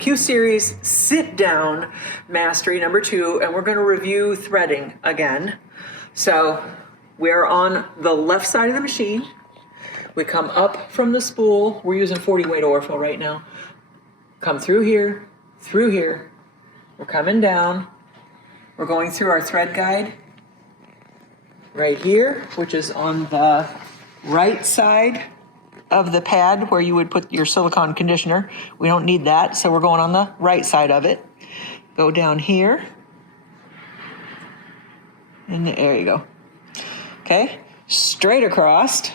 Q Series Sit Down Mastery number 2, and we're going to review threading again. So we're on the left side of the machine. We come up from the spool. We're using 40 weight Ortho right now. Come through here, through here. We're coming down. We're going through our thread guide right here, which is on the right side of the pad where you would put your silicone conditioner. We don't need that, so we're going on the right side of it. Go down here. And there you go. Okay, straight across.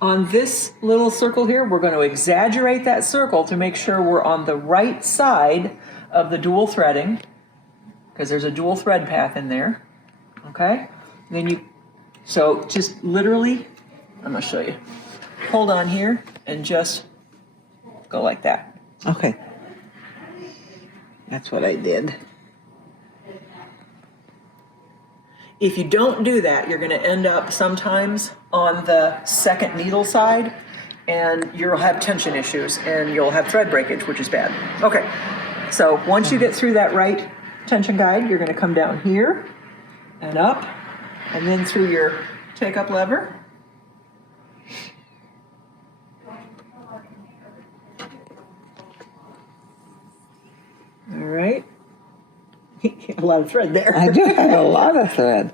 On this little circle here, we're going to exaggerate that circle to make sure we're on the right side of the dual threading, because there's a dual thread path in there. Okay, then so just literally, I'm going to show you. Hold on here and just go like that. Okay. That's what I did. If you don't do that, you're going to end up sometimes on the second needle side, and you'll have tension issues and you'll have thread breakage, which is bad. Okay, so once you get through that right tension guide, you're going to come down here and up, and then through your take-up lever. All right. A lot of thread there. I do have a lot of thread.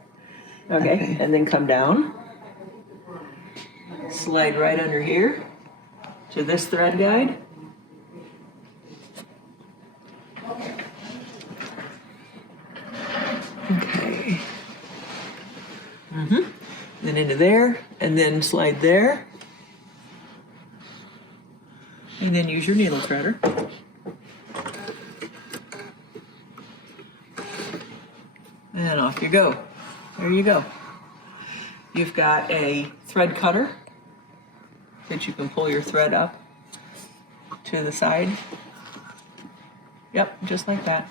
Okay, and then come down. Slide right under here to this thread guide. Okay. Then into there, and then slide there. And then use your needle threader. And off you go. There you go. You've got a thread cutter that you can pull your thread up to the side. Yep, just like that.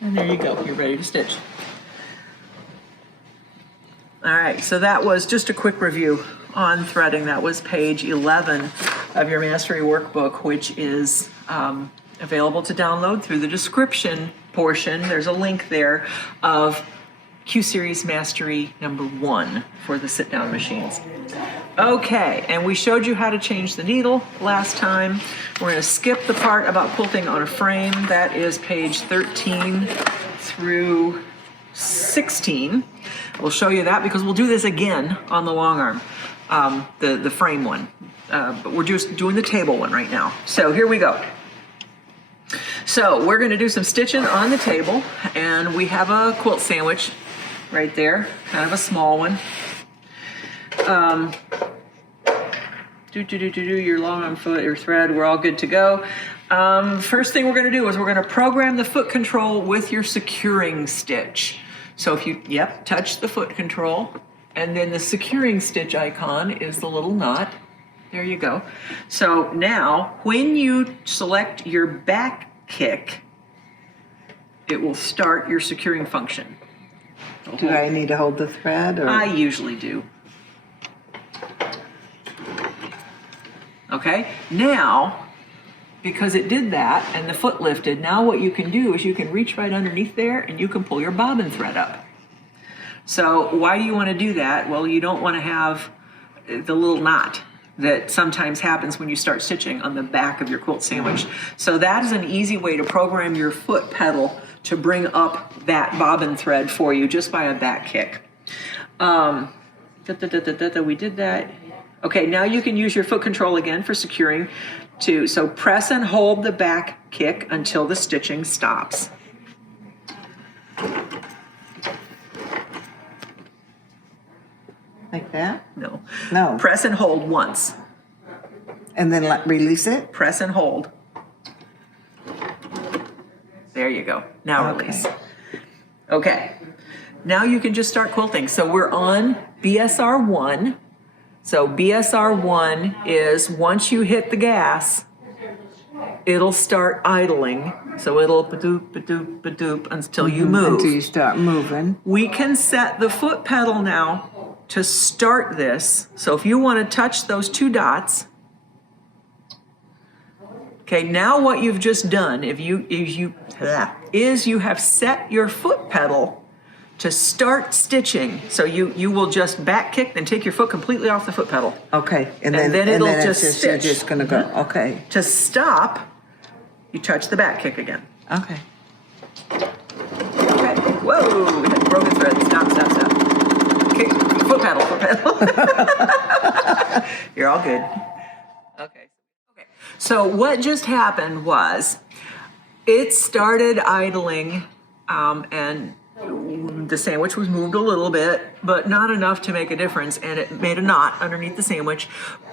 And there you go. You're ready to stitch. All right, so that was just a quick review on threading. That was page 11 of your Mastery Workbook, which is available to download through the description portion. There's a link there of Q Series Mastery number 1 for the sit-down machines. Okay, and we showed you how to change the needle last time. We're going to skip the part about quilting on a frame. That is page 13 through 16. We'll show you that because we'll do this again on the long arm, the frame one. But we're just doing the table one right now. So here we go. So we're going to do some stitching on the table, and we have a quilt sandwich right there, kind of a small one. Your long arm foot, your thread, we're all good to go. First thing we're going to do is we're going to program the foot control with your securing stitch. So if you, touch the foot control, and then the securing stitch icon is the little knot. There you go. So now when you select your back kick, it will start your securing function. Do I need to hold the thread? Or? I usually do. Okay, now, because it did that and the foot lifted, now what you can do is you can reach right underneath there and you can pull your bobbin thread up. So why do you want to do that? Well, you don't want to have the little knot that sometimes happens when you start stitching on the back of your quilt sandwich. So that is an easy way to program your foot pedal to bring up that bobbin thread for you just by a back kick. We did that. Okay, now you can use your foot control again for securing too. So press and hold the back kick until the stitching stops. Like that? No. No. Press and hold once. And then release it? Press and hold. There you go. Now release. Okay. Now you can just start quilting. So we're on BSR 1. So BSR 1 is once you hit the gas, it'll start idling. So it'll ba-doop, ba-doop, ba-doop until you move. Until you start moving. We can set the foot pedal now to start this. So if you want to touch those two dots, Okay, now what you've just done, is you have set your foot pedal to start stitching. So you will just back kick, then take your foot completely off the foot pedal. Okay, And then it'll it's just you're stitch. just gonna go, okay, To stop, you touch the back kick again. okay. Okay. Whoa, we had broken thread. Stop. Kick, foot pedal. You're all good. Okay. So what just happened was it started idling, and the sandwich was moved a little bit, but not enough to make a difference, and it made a knot underneath the sandwich,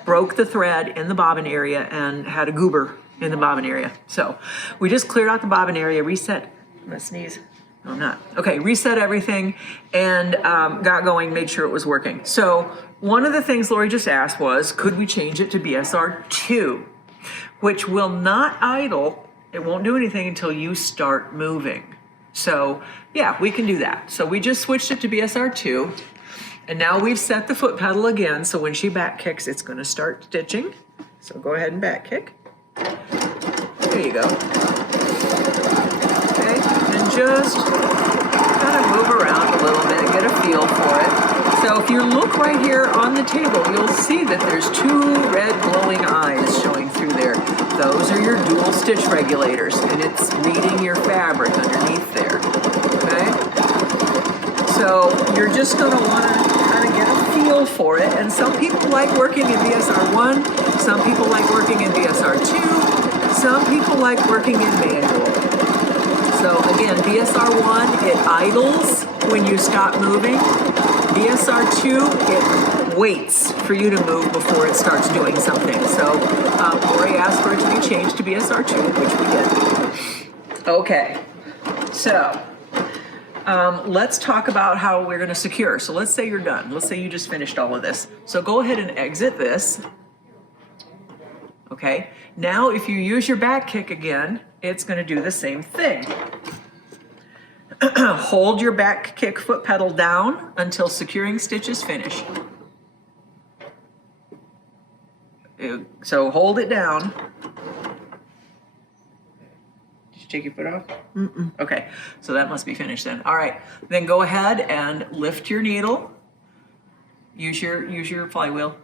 broke the thread in the bobbin area, and had a goober in the bobbin area. So we just cleared out the bobbin area, reset. I'm gonna sneeze. No, I'm not. Okay, reset everything, and got going, made sure it was working. So one of the things Laurie just asked was, could we change it to BSR 2, which will not idle. It won't do anything until you start moving. So yeah, we can do that. So we just switched it to BSR 2, and now we've set the foot pedal again, so when she back kicks, it's gonna start stitching. So go ahead and back kick. There you go. Okay, and just kind of move around a little bit, get a feel for it. So if you look right here on the table, you'll see that there's 2 red glowing eyes showing through there. Those are your dual stitch regulators, and it's reading your fabric underneath there, okay? So you're just gonna wanna kind of get a feel for it, and some people like working in BSR 1, some people like working in BSR 2, some people like working in manual. So again, BSR 1, it idles when you stop moving. BSR 2, it waits for you to move before it starts doing something. So Laurie asked for it to be changed to BSR 2, which we did. Okay, so let's talk about how we're gonna secure. So let's say you're done. Let's say you just finished all of this. So go ahead and exit this. Okay, now if you use your back kick again, it's gonna do the same thing. Hold your back kick foot pedal down until securing stitch is finished. So hold it down. Did you take your foot off? Mm-mm. Okay, so that must be finished then. All right, then go ahead and lift your needle. Use your flywheel.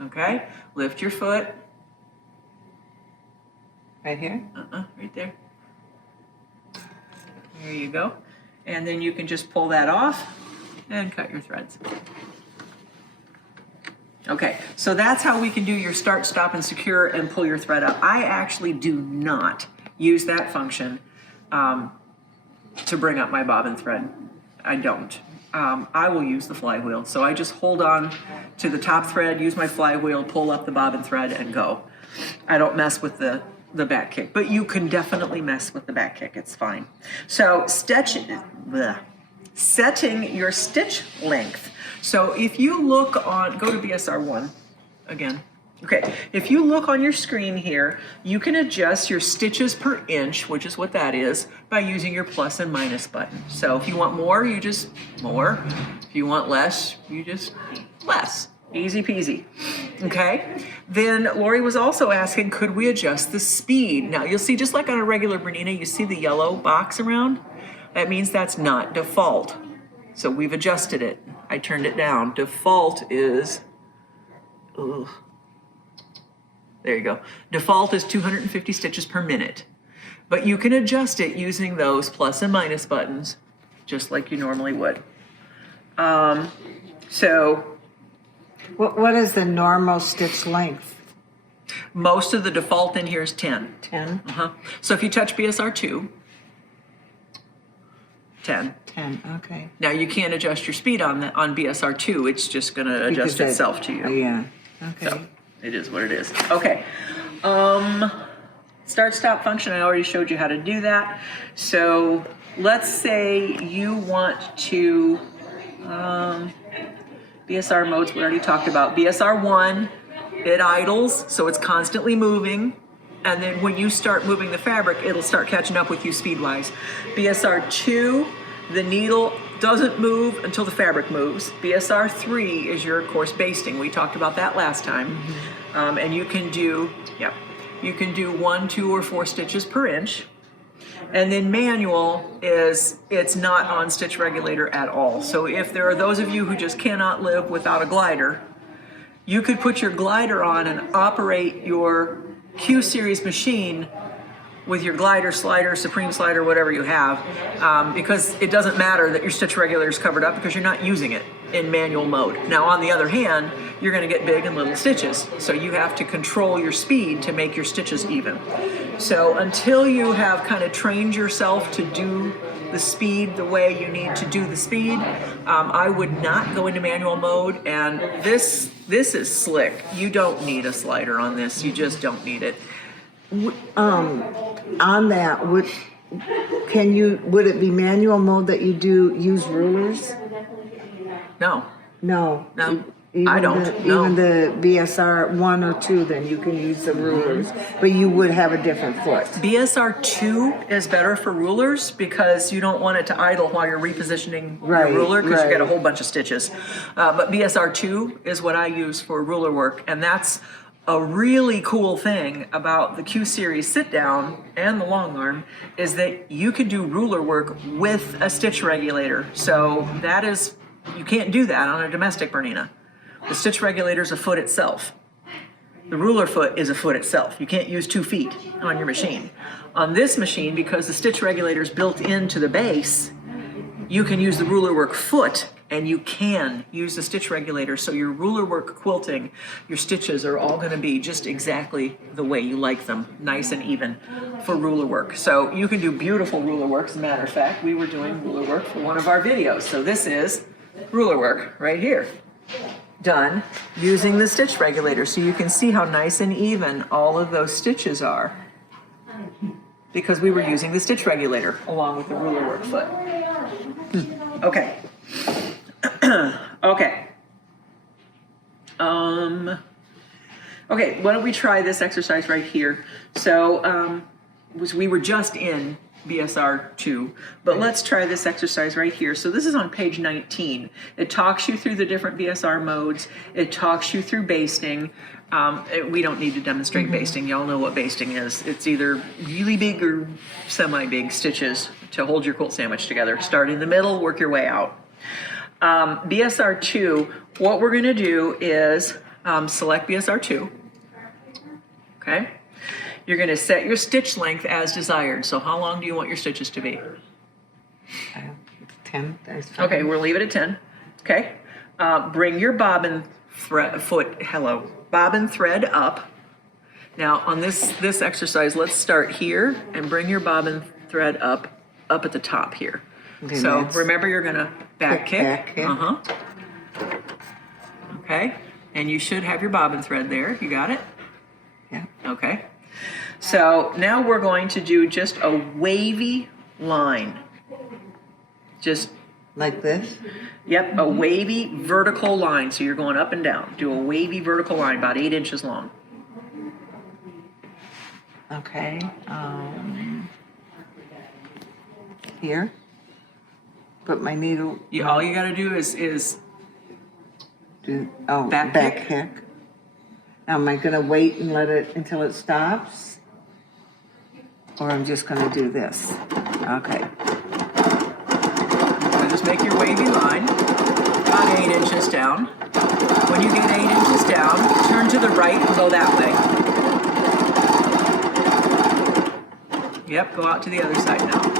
Okay, lift your foot. Right here? Right there. There you go. And then you can just pull that off and cut your threads. Okay, so that's how we can do your start, stop, and secure and pull your thread up. I actually do not use that function to bring up my bobbin thread. I don't. I will use the flywheel. So I just hold on to the top thread, use my flywheel, pull up the bobbin thread, and go. I don't mess with the back kick, but you can definitely mess with the back kick. It's fine. So setting your stitch length. So if you look on, go to BSR 1 again. Okay, if you look on your screen here, you can adjust your stitches per inch, which is what that is, by using your plus and minus button. So if you want more, you just more. If you want less, you just less. Easy peasy. Okay, then Laurie was also asking, could we adjust the speed? Now you'll see, just like on a regular BERNINA, you see the yellow box around? That means that's not default. So we've adjusted it. I turned it down. Default is, there you go. Default is 250 stitches per minute. But you can adjust it using those plus and minus buttons, just like you normally would. What is the normal stitch length? Most of the default in here is 10. 10? So if you touch BSR 2, 10. 10, okay. Now you can't adjust your speed on BSR 2. It's just going to adjust itself to you. Yeah, okay. So it is what it is. Okay. Start stop function, I already showed you how to do that. So let's say you want to, BSR modes we already talked about. BSR 1, it idles, so it's constantly moving. And then when you start moving the fabric, it'll start catching up with you speed-wise. BSR 2, the needle doesn't move until the fabric moves. BSR 3 is your, of course, basting. We talked about that last time. And you can do, you can do 1, 2, or 4 stitches per inch. And then manual is, it's not on stitch regulator at all. So if there are those of you who just cannot live without a glider, you could put your glider on and operate your Q series machine with your glider, slider, supreme slider, whatever you have, because it doesn't matter that your stitch regulator is covered up because you're not using it in manual mode. Now, on the other hand, you're going to get big and little stitches, so you have to control your speed to make your stitches even. So until you have kind of trained yourself to do the speed the way you need to do the speed, I would not go into manual mode. And this is slick. You don't need a slider on this. You just don't need it. On that, would it be manual mode that you use rulers? No. No. No. Even I don't. Even the BSR 1 or 2, then you can use the rulers, but you would have a different foot. BSR 2 is better for rulers because you don't want it to idle while you're repositioning your ruler because you get a whole bunch of stitches. But BSR 2 is what I use for ruler work, and that's a really cool thing about the Q series sit down and the long arm is that you can do ruler work with a stitch regulator. So that is, you can't do that on a domestic Bernina. The stitch regulator is a foot itself. The ruler foot is a foot itself. You can't use 2 feet on your machine. On this machine, because the stitch regulator is built into the base, you can use the ruler work foot and you can use the stitch regulator. So your ruler work quilting, your stitches are all going to be just exactly the way you like them, nice and even for ruler work. So you can do beautiful ruler work. As a matter of fact, we were doing ruler work for one of our videos. So this is ruler work right here, done using the stitch regulator. So you can see how nice and even all of those stitches are because we were using the stitch regulator along with the ruler work foot. Okay. Okay. Okay, why don't we try this exercise right here? So we were just in BSR 2, but let's try this exercise right here. So this is on page 19. It talks you through the different BSR modes. It talks you through basting. We don't need to demonstrate basting. Y'all know what basting is. It's either really big or semi-big stitches to hold your quilt sandwich together. Start in the middle, work your way out. BSR 2, what we're going to do is select BSR 2. Okay? You're going to set your stitch length as desired. So how long do you want your stitches to be? 10. That's fine. Okay, we'll leave it at 10. Okay? Bring your bobbin bobbin thread up. Now on this exercise, let's start here and bring your bobbin thread up at the top here. Okay, so remember, you're going to back kick. Back kick. Okay, and you should have your bobbin thread there. You got it? Yeah. Okay. So now we're going to do just a wavy line. Just like this? Yep, a wavy vertical line. So you're going up and down. Do a wavy vertical line about 8 inches long. Okay. Here. Put my needle. All you got to do is do back kick. Now, am I going to wait and let it until it stops? Or I'm just going to do this? Okay. So just make your wavy line about 8 inches down. When you get 8 inches down, turn to the right and go that way. Yep, go out to the other side now.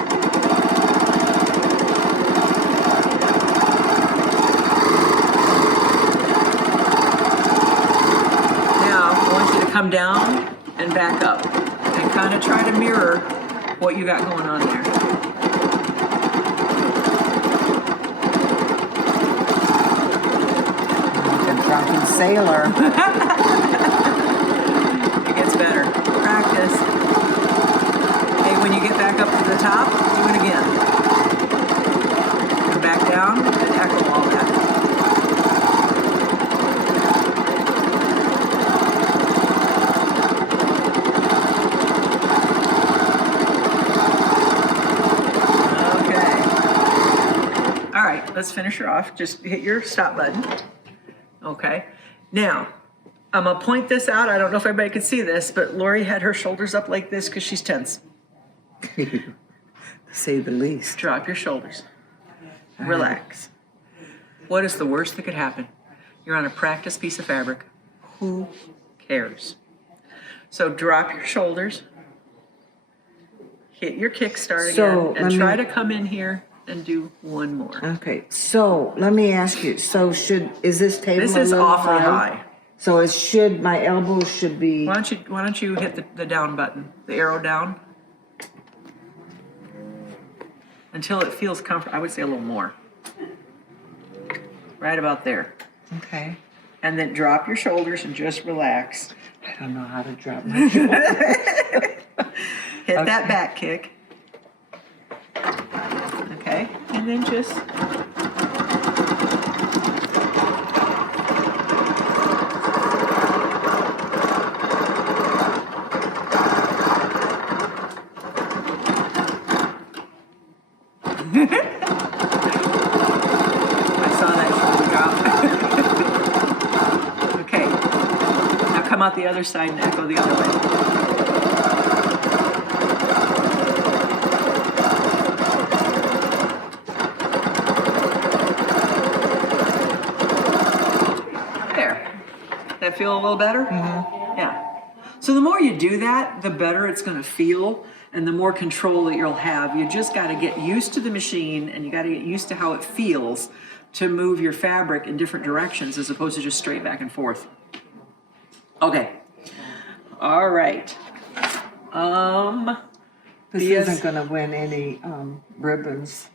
Come down and back up and kind of try to mirror what you got going on there. Like a drunken sailor. It gets better. Practice. Okay, when you get back up to the top, do it again. Come back down and echo all that. Let's finish her off. Just hit your stop button. Okay. Now, I'm gonna point this out. I don't know if everybody could see this, but Laurie had her shoulders up like this because she's tense. To say the least. Drop your shoulders. Relax. What is the worst that could happen? You're on a practice piece of fabric. Who cares? So drop your shoulders. Hit your kickstart again, and try to come in here and do one more. Okay, so let me ask you, so is this table This a is little awfully high. So my elbows should be, Why don't you hit the down button, the arrow down? Until it feels comfortable. I would say a little more. Right about there. okay. And then drop your shoulders and just relax. I don't know how to drop my shoulders. Hit that back kick. Okay, and then just I saw that shoulder drop. Okay, now come out the other side and echo the other way. That feel a little better? Mm-hmm. Yeah. So the more you do that, the better it's going to feel and the more control that you'll have. You just got to get used to the machine and you got to get used to how it feels to move your fabric in different directions as opposed to just straight back and forth. Okay. All right. This isn't going to win any ribbons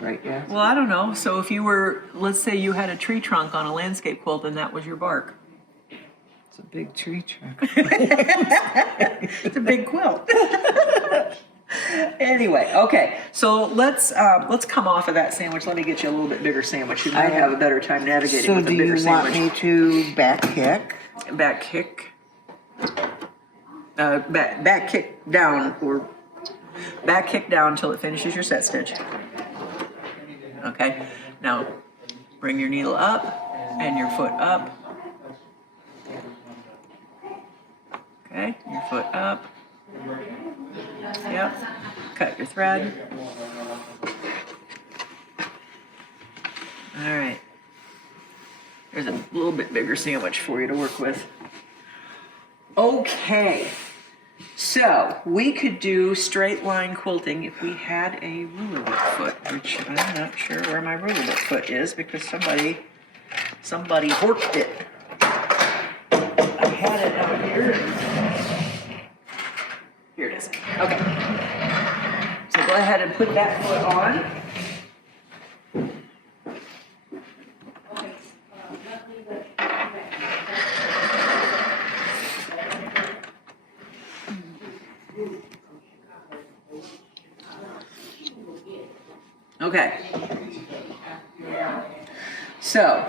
right yet. Well, I don't know. So if you were, let's say you had a tree trunk on a landscape quilt and that was your bark. It's a big tree trunk. It's a big quilt. Anyway, okay. So let's come off of that sandwich. Let me get you a little bit bigger sandwich. You might have a better time navigating with a bigger sandwich. So do you want me to back kick? Back kick. Back kick down or back kick down until it finishes your set stitch. Okay. Now bring your needle up and your foot up. Okay, your foot up. Yep. Cut your thread. All right. There's a little bit bigger sandwich for you to work with. Okay. So we could do straight line quilting if we had a ruler bit foot, which I'm not sure where my ruler bit foot is because somebody horked it. I had it out here. Here it is. Okay. So go ahead and put that foot on. Okay. So.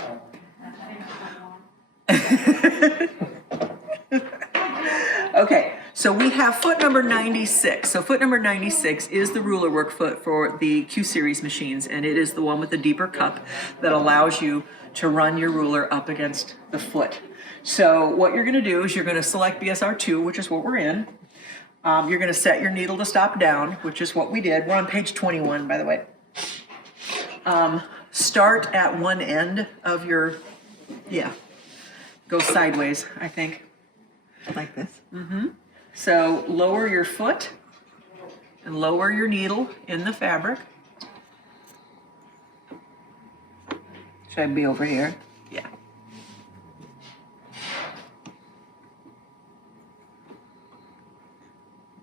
Okay, so we have foot number 96. So foot number 96 is the ruler work foot for the Q series machines, and it is the one with the deeper cup that allows you to run your ruler up against the foot. So what you're gonna do is you're gonna select BSR 2, which is what we're in. You're gonna set your needle to stop down, which is what we did. We're on page 21, by the way. Start at one end of your, go sideways, I think. Like this? Mm-hmm. So lower your foot and lower your needle in the fabric. Should I be over here? Yeah.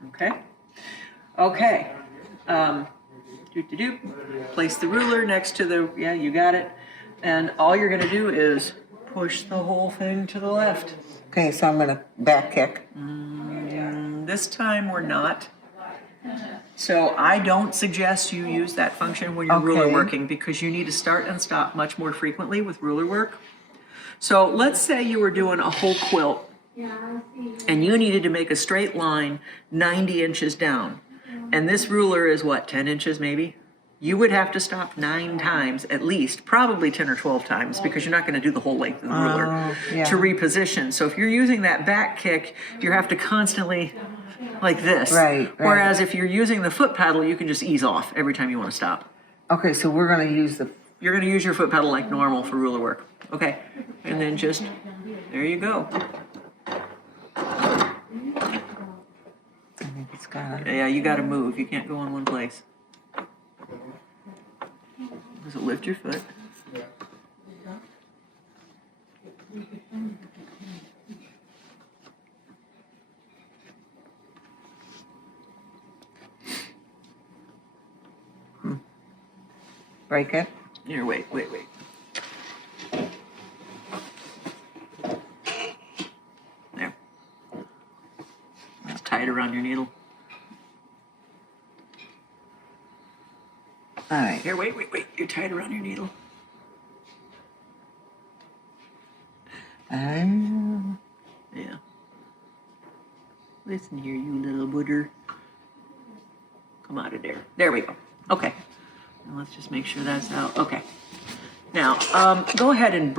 Okay. Okay. Place the ruler next to the, you got it. And all you're going to do is push the whole thing to the left. Okay, so I'm going to back kick. This time we're not. So I don't suggest you use that function when you're ruler working because you need to start and stop much more frequently with ruler work. So let's say you were doing a whole quilt and you needed to make a straight line 90 inches down. And this ruler is what, 10 inches maybe? you would have to stop 9 times at least, probably 10 or 12 times, because you're not going to do the whole length of the ruler yeah. to reposition. So if you're using that back kick, you have to constantly like this. Right. Whereas if you're using the foot pedal, you can just ease off every time you want to stop. Okay, so we're gonna use the, You're going to use your foot pedal like normal for ruler work. Okay. And then just, there you go. I think it's got it. Yeah, you got to move. You can't go in one place. So lift your foot. Break it. Here, wait. There. Let's tie it around your needle. All right. Here, wait. You're tied around your needle. Yeah. Listen here, you little booger. Come out of there. There we go. Okay. Now let's just make sure that's out. Okay. Now, go ahead and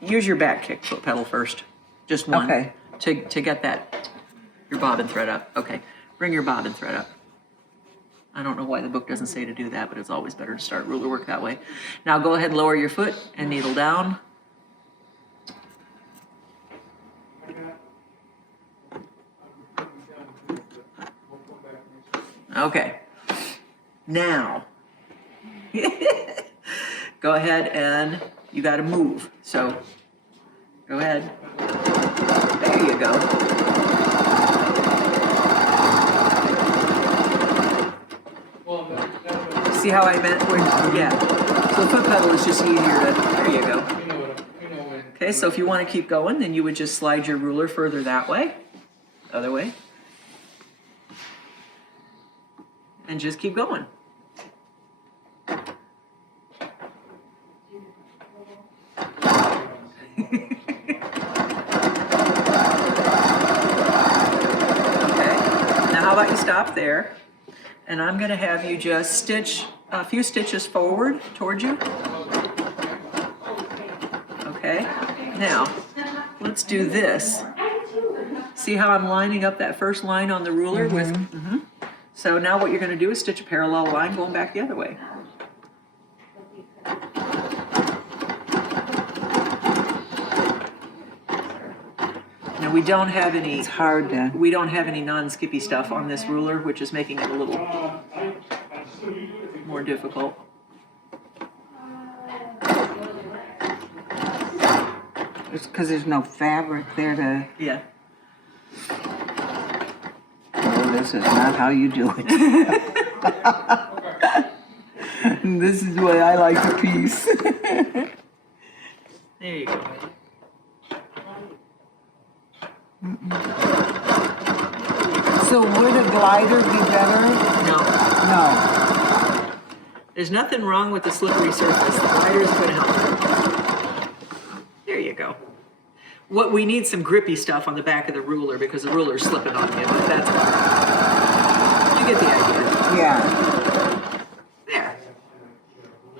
use your back kick foot pedal first. Just one. Okay. To get that, your bobbin thread up. Okay. Bring your bobbin thread up. I don't know why the book doesn't say to do that, but it's always better to start ruler work that way. Now go ahead and lower your foot and needle down. Okay. Now, go ahead and you got to move. So go ahead. There you go. See how I meant? Yeah. So the foot pedal is just easier to, there you go. Okay, so if you want to keep going, then you would just slide your ruler further that way, other way, and just keep going. How about you stop there, and I'm going to have you just stitch a few stitches forward towards you. Okay, now let's do this. See how I'm lining up that first line on the ruler with, So now what you're going to do is stitch a parallel line going back the other way. Now we don't have any. It's hard to. We don't have any non-skippy stuff on this ruler, which is making it a little more difficult. It's because there's no fabric there to. Yeah. Oh, this is not how you do it. This is the way I like the piece. There you go. So would a glider be better? No. No. There's nothing wrong with the slippery surface. The glider is going to help. There you go. What we need some grippy stuff on the back of the ruler because the ruler's slipping on you, but that's fine. You get the idea. Yeah. There.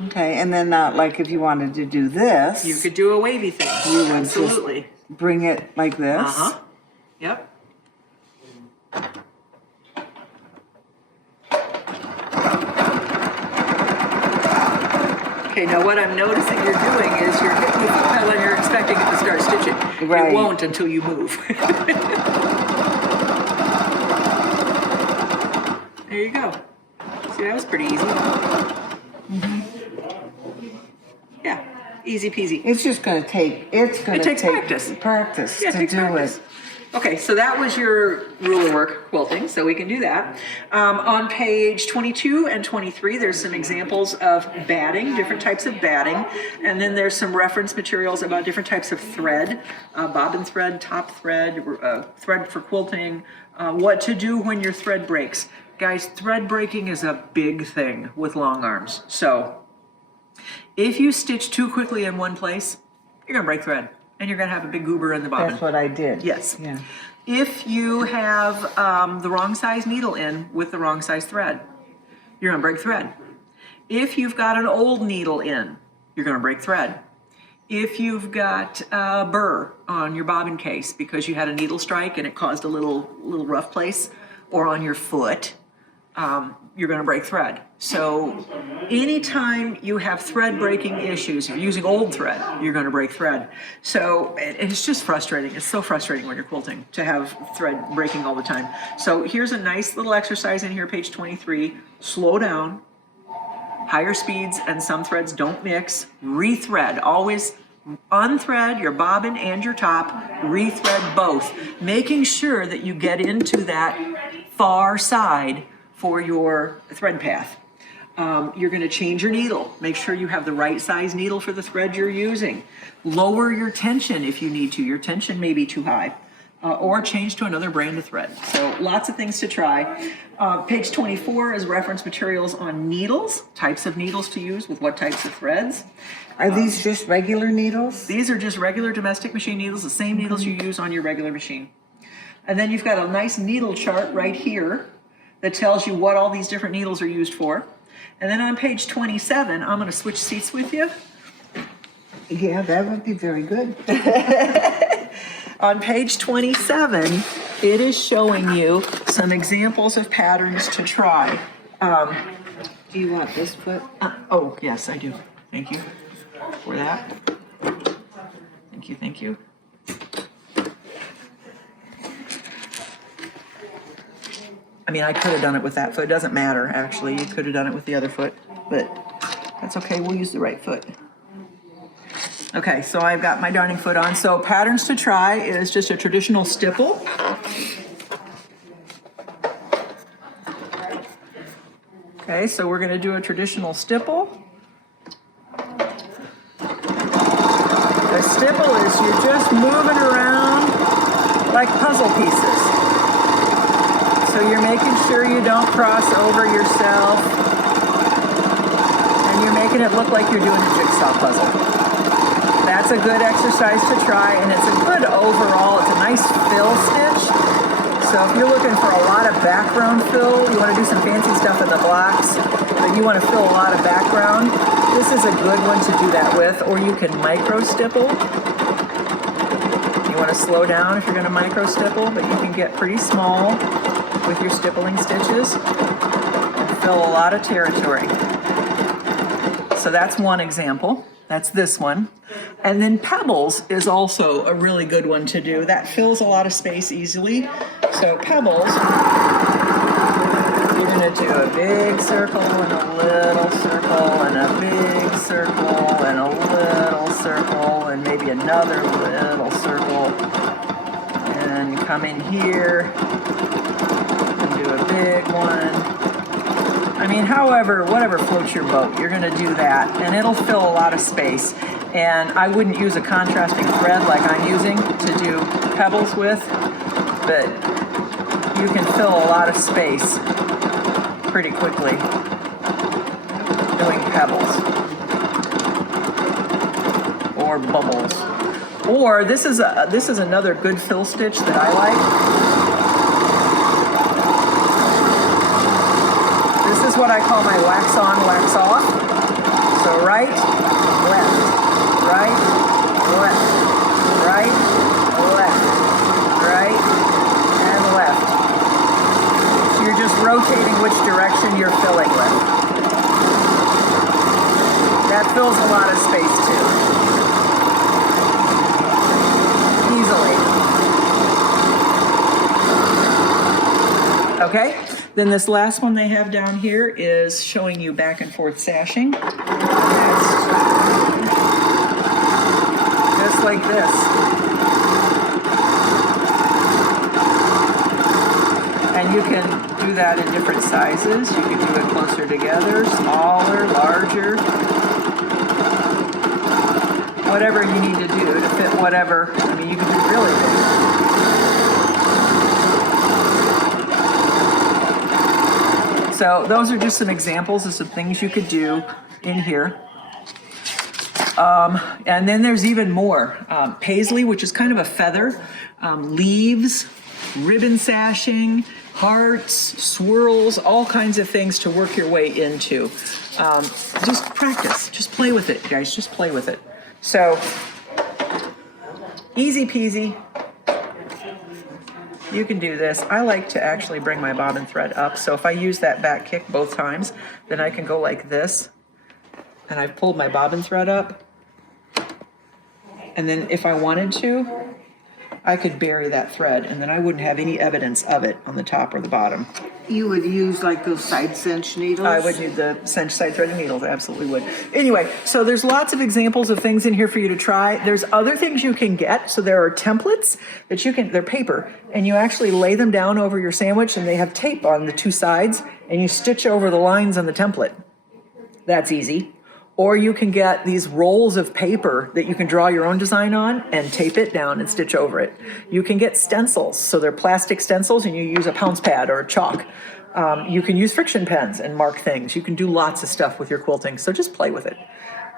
Okay, and then like if you wanted to do this, You could do a wavy thing. You would Absolutely. just bring it like this. Uh-huh. Yep. Okay, now what I'm noticing you're doing is you're hitting the foot pedal and you're expecting it to start stitching. Right. It won't until you move. There you go. See, that was pretty easy. Yeah, easy peasy. It's just going to take. It takes practice. Practice Yeah, it to takes do practice. it. Okay, so that was your ruler work quilting, so we can do that. On page 22 and 23, there's some examples of batting, different types of batting, and then there's some reference materials about different types of thread, bobbin thread, top thread, thread for quilting, what to do when your thread breaks. Guys, thread breaking is a big thing with long arms. So if you stitch too quickly in one place, you're gonna break thread. And you're going to have a big goober in the bobbin. That's what I did. Yes. Yeah. If you have the wrong size needle in with the wrong size thread, you're going to break thread. If you've got an old needle in, you're going to break thread. If you've got a burr on your bobbin case because you had a needle strike and it caused a little rough place, or on your foot, you're going to break thread. So anytime you have thread breaking issues, if you're using old thread, you're going to break thread. So it's just frustrating. It's so frustrating when you're quilting to have thread breaking all the time. So here's a nice little exercise in here, page 23. Slow down. Higher speeds and some threads don't mix. Rethread. Always unthread your bobbin and your top. Rethread both. Making sure that you get into that far side for your thread path. You're going to change your needle. Make sure you have the right size needle for the thread you're using. Lower your tension if you need to. Your tension may be too high. Or change to another brand of thread. So lots of things to try. Page 24 is reference materials on needles, types of needles to use with what types of threads. Are these just regular needles? These are just regular domestic machine needles, the same needles you use on your regular machine. And then you've got a nice needle chart right here that tells you what all these different needles are used for. And then on page 27, I'm going to switch seats with you. Yeah, that would be very good. On page 27, it is showing you some examples of patterns to try. Do you want this foot? Oh, yes, I do. Thank you for that. Thank you, thank you. I mean, I could have done it with that foot. It doesn't matter, actually. You could have done it with the other foot, but that's okay. We'll use the right foot. Okay, so I've got my darning foot on. So patterns to try is just a traditional stipple. Okay, so we're going to do a traditional stipple. The stipple is you're just moving around like puzzle pieces. So you're making sure you don't cross over yourself, and you're making it look like you're doing a jigsaw puzzle. That's a good exercise to try, and it's a good overall, it's a nice fill stitch. So if you're looking for a lot of background fill, you want to do some fancy stuff in the blocks, but you want to fill a lot of background, this is a good one to do that with. Or you can micro stipple. You want to slow down if you're going to micro stipple, but you can get pretty small with your stippling stitches and fill a lot of territory. So that's one example. That's this one. And then pebbles is also a really good one to do. That fills a lot of space easily. So pebbles, you're going to do a big circle and a little circle and a big circle and a little circle and maybe another little circle. And come in here and do a big one. I mean, however, whatever floats your boat, you're going to do that, and it'll fill a lot of space. And I wouldn't use a contrasting thread like I'm using to do pebbles with, but you can fill a lot of space pretty quickly doing pebbles or bubbles. Or this is another good fill stitch that I like. This is what I call my wax on, wax off. So right, left, right, left, right, left, right, and left. So you're just rotating which direction you're filling with. That fills a lot of space too. Easily. Okay? Then this last one they have down here is showing you back and forth sashing. That's just like this. And you can do that in different sizes. You can do it closer together, smaller, larger. Whatever you need to do to fit whatever. I mean, you can do really big. So those are just some examples of some things you could do in here. And then there's even more. Paisley, which is kind of a feather, leaves, ribbon sashing, hearts, swirls, all kinds of things to work your way into. Just practice, just play with it, guys, just play with it. So, easy peasy. You can do this. I like to actually bring my bobbin thread up, so if I use that back kick both times, then I can go like this, and I've pulled my bobbin thread up, and then if I wanted to, I could bury that thread, and then I wouldn't have any evidence of it on the top or the bottom. You would use like those side cinch needles? I would use the cinch side threaded needles, I absolutely would. Anyway, so there's lots of examples of things in here for you to try. There's other things you can get. So there are templates that you can, they're paper, and you actually lay them down over your sandwich, and they have tape on the two sides, and you stitch over the lines on the template. That's easy. Or you can get these rolls of paper that you can draw your own design on and tape it down and stitch over it. You can get stencils, so they're plastic stencils, and you use a pounce pad or a chalk. You can use friction pens and mark things. You can do lots of stuff with your quilting, so just play with it.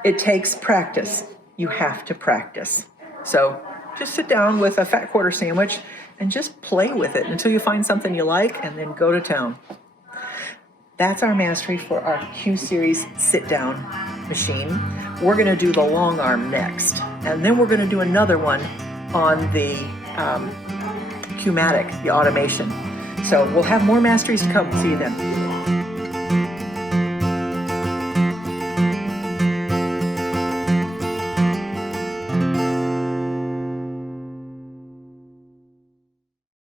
It takes practice. You have to practice. So just sit down with a fat quarter sandwich and just play with it until you find something you like, and then go to town. That's our mastery for our Q Series sit down machine. We're gonna do the long arm next, and then we're gonna do another one on the Q-matic, the automation. So we'll have more masteries to come. See you then.